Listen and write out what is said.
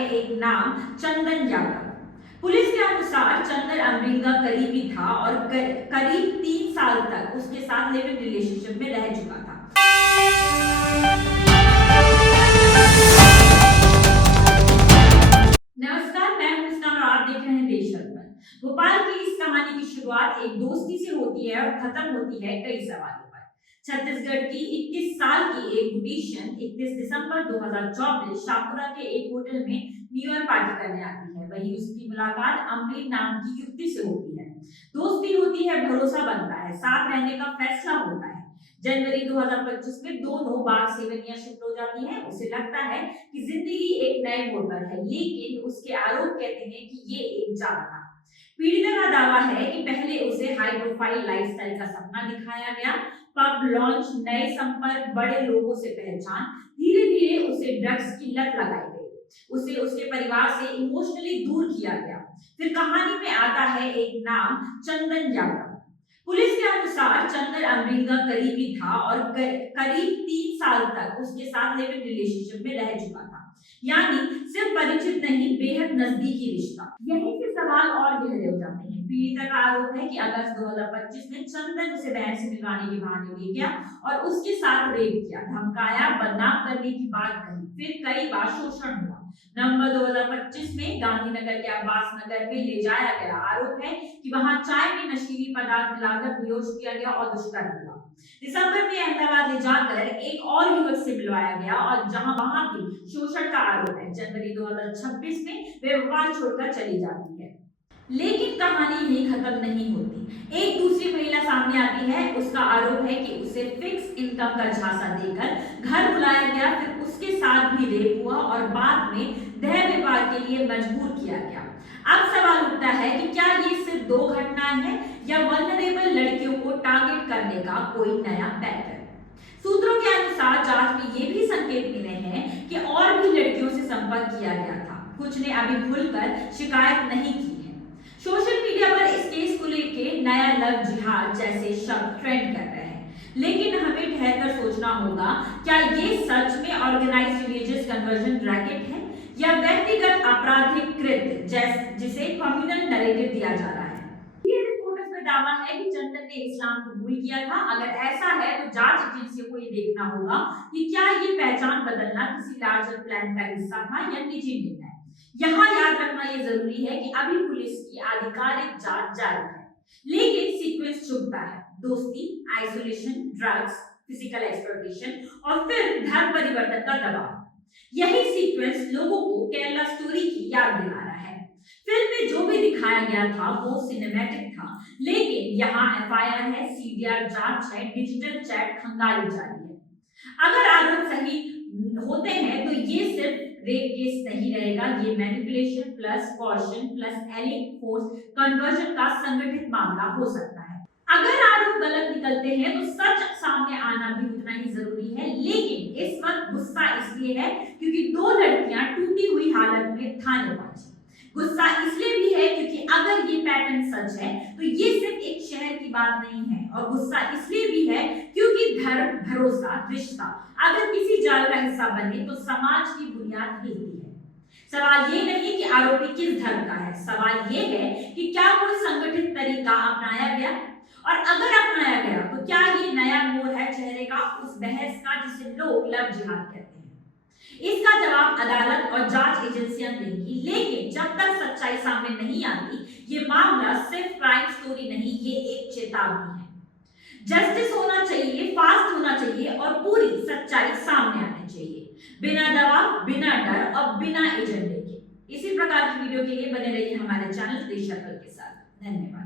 है एक नाम चंदन यादव। पुलिस के अनुसार चंदन अमरीन का करीबी था और करीब 3 साल तक उसके साथ लिव इन रिलेशनशिप में रह चुका था। नमस्कार, मैं हूं मुस्कान और आप देख रहे हैं देश दर्पण। भोपाल की इस कहानी की शुरुआत एक दोस्ती से होती है और खत्म होती है कई सवालों पर। छत्तीसगढ़ की 21 साल की एक ब्यूटिशियन 31 दिसंबर 2024 शाहपुरा के एक होटल में न्यू ईयर पार्टी करने आती है। वहीं उसकी मुलाकात अमरीन नाम की युवती से होती है। दोस्ती होती है, भरोसा बनता है, साथ रहने का फैसला होता है। जनवरी 2025 में दोनों बाग सेवनिया शिफ्ट हो जाती हैं। उसे लगता है कि जिंदगी एक नए मोड़ पर है, लेकिन उसके आरोप कहते हैं कि ये एक जाल था। पीड़िता का दावा है कि पहले उसे हाई प्रोफाइल लाइफस्टाइल का सपना दिखाया गया, पब लॉन्च, नए संपर्क, बड़े लोगों से पहचान। धीरे धीरे उसे ड्रग्स की लत लगाई गई, उसे उसके परिवार से इमोशनली दूर किया गया। फिर कहानी में आता है एक नाम चंदन यादव। पुलिस के अनुसार चंदन अमरीन का करीबी था और करीब 3 साल तक उसके साथ लिव इन रिलेशनशिप में रह चुका था, यानी सिर्फ परिचित नहीं, बेहद नजदीकी रिश्ता। यहीं से सवाल और गहरे हो जाते हैं। पीड़िता का आरोप है कि अगस्त 2025 में चंदन उसे बहन से मिलवाने के बहाने ले गया और उसके साथ रेप किया, धमकाया, बदनाम करने की बात कही, फिर कई बार शोषण हुआ। नवंबर 2025 में गांधीनगर के अब्बास नगर में ले जाया गया। आरोप है कि वहां चाय में नशीली पदार्थ मिलाकर बेहोश किया गया और दुष्कर्म हुआ। दिसंबर में अहमदाबाद ले जाकर एक और युवक से मिलवाया गया और वहां भी शोषण का आरोप है। जनवरी 2026 में वे भोपाल छोड़कर चली जाती है, लेकिन कहानी यही खत्म नहीं होती। एक दूसरी महिला सामने आती है। उसका आरोप है कि उसे फिक्स इनकम का झांसा देकर घर बुलाया गया, फिर उसके साथ भी रेप हुआ और बाद में देह व्यापार के लिए मजबूर किया गया। अब सवाल उठता है कि क्या ये सिर्फ 2 घटनाएं हैं या वल्नरेबल लड़कियों को टारगेट करने का कोई नया पैटर्न। सूत्रों के अनुसार जांच में ये भी संकेत मिले हैं कि और भी लड़कियों से संपर्क किया गया था। कुछ ने अभी खुलकर शिकायत नहीं की है। सोशल मीडिया पर इस केस को लेकर नया लव जिहाद जैसे शब्द ट्रेंड कर रहे हैं, लेकिन हमें ठहरकर सोचना होगा, क्या ये सच में ऑर्गेनाइज्ड रिलीजियस कन्वर्जन रैकेट है या व्यक्तिगत आपराधिक कृत्य जिसे कम्युनल नैरेटिव दिया जा रहा है। ये रिपोर्ट्स में दावा है कि चंदन ने इस्लाम कबूल किया था। अगर ऐसा है तो जांच एजेंसियों को ये देखना होगा कि क्या ये पहचान बदलना किसी लार्जर प्लान का हिस्सा था या निजी निर्णय। यहाँ याद रखना ये जरूरी है कि अभी पुलिस की आधिकारिक जांच जारी है, लेकिन सीक्वेंस चुभता है। दोस्ती, आइसोलेशन, ड्रग्स, फिजिकल एक्सप्लॉयटेशन और फिर धर्म परिवर्तन का दबाव। यही सीक्वेंस लोगों को केरला स्टोरी की याद दिला रहा है। फिल्म में जो भी दिखाया गया था वो सिनेमैटिक था, लेकिन यहाँ एफआईआर है, सीडीआर जांच है, डिजिटल चैट खंगाली जारी है। अगर आरोप सही होते हैं तो ये सिर्फ रेप केस नहीं रहेगा, ये manipulation plus coercion plus elite force conversion का संगठित मामला हो सकता है। अगर आरोप गलत निकलते हैं तो सच सामने आना भी उतना ही जरूरी है, लेकिन इस वक्त गुस्सा इसलिए है क्योंकि 2 लड़कियां टूटी हुई हालत में थाने पहुंची। गुस्सा इसलिए भी है क्योंकि अगर ये पैटर्न सच है तो ये सिर्फ एक शहर की बात नहीं है, और गुस्सा इसलिए भी है क्योंकि धर्म, भरोसा, रिश्ता अगर किसी जाल का हिस्सा बने तो समाज की बुनियाद हिलती है। सवाल ये नहीं कि आरोपी किस धर्म का है, सवाल ये है कि क्या कोई संगठित तरीका अपनाया गया, और अगर अपनाया गया तो क्या ये नया मोड़ है चेहरे का, उस बहस का जिसे लोग लव जिहाद कहते हैं। इसका जवाब अदालत और जांच एजेंसियां देंगी, लेकिन जब तक सच्चाई सामने नहीं आती ये मामला सिर्फ क्राइम स्टोरी नहीं, ये एक चेतावनी है। जस्टिस होना चाहिए, फास्ट होना चाहिए और पूरी सच्चाई सामने आनी चाहिए, बिना दबाव, बिना डर और बिना एजेंडे के। इसी प्रकार की वीडियो के लिए बने रहिए हमारे चैनल देश दर्पण के साथ। धन्यवाद।